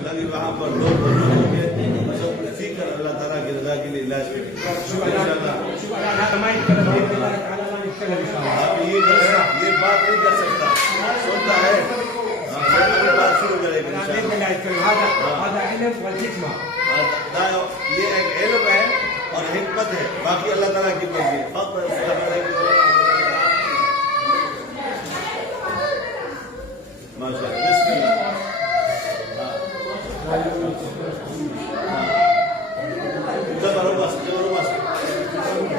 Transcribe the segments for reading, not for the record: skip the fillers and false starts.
लगी वहाँ पर लोग मतलब सीखकर अल्लाह ताला की रजा के लिए इलाज करें। अब ये बात नहीं कर सकता, सुनता है बात शुरू करेगा। ये एक इल्म है और हिकमत है, बाकी अल्लाह ताला की मर्जी है। माशाअल्लाह बिस्मिल्लाह। جبر وبس جبر وبس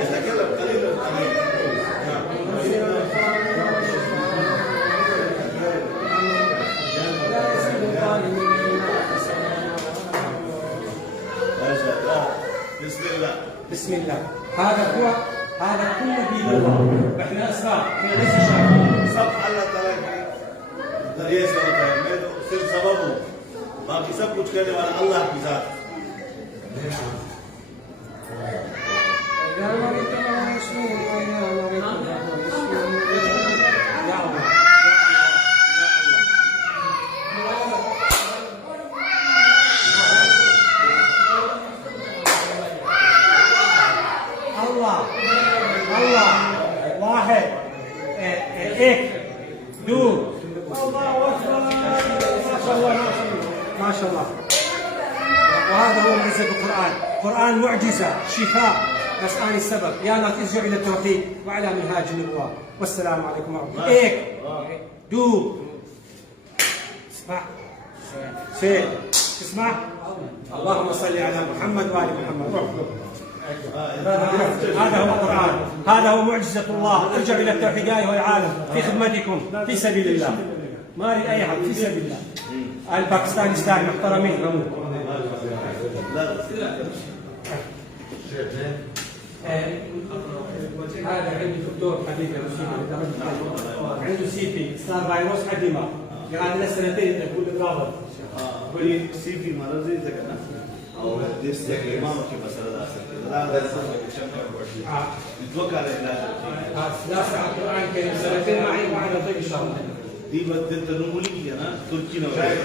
يتكلم قليلا قليلا. بسم الله بسم الله. هذا كله في لغه احنا اسرار احنا ليس شايفين सब अल्लाह ताला के जरिए से होता है। मैं तो सिर्फ सबब हूँ, बाकी सब कुछ करने वाला अल्लाह की जात। الله واحد एक दो الله اكبر ما شاء الله. وهذا هو معجزة القرآن. قرآن معجزة شفاء. نسأل السبب يا ناس ارجعوا إلى التوحيد وعلى منهاج النبوة. والسلام عليكم ورحمة الله. एक दो اسمع سيد اسمع. اللهم صل على محمد وآل محمد. هذا هو القرآن، هذا هو معجزة الله. ارجعوا إلى التوحيد يا أيها العالم في خدمتكم في سبيل الله. ما أريد أي حد في سبيل الله. أهل باكستان يستاهل محترمين. هذا عندي دكتور حبيبي عنده سي بي صار فيروس حديمة قاعد له سنتين يقول الرابط बड़ी सीधी मर्ज ही तक ना और देश के इमाम की मसला يتوقع على لا ساعة القرآن كريم سنتين معي وعلى ضيق إن شاء الله. دي بدت النمولي أنا تركي نوعية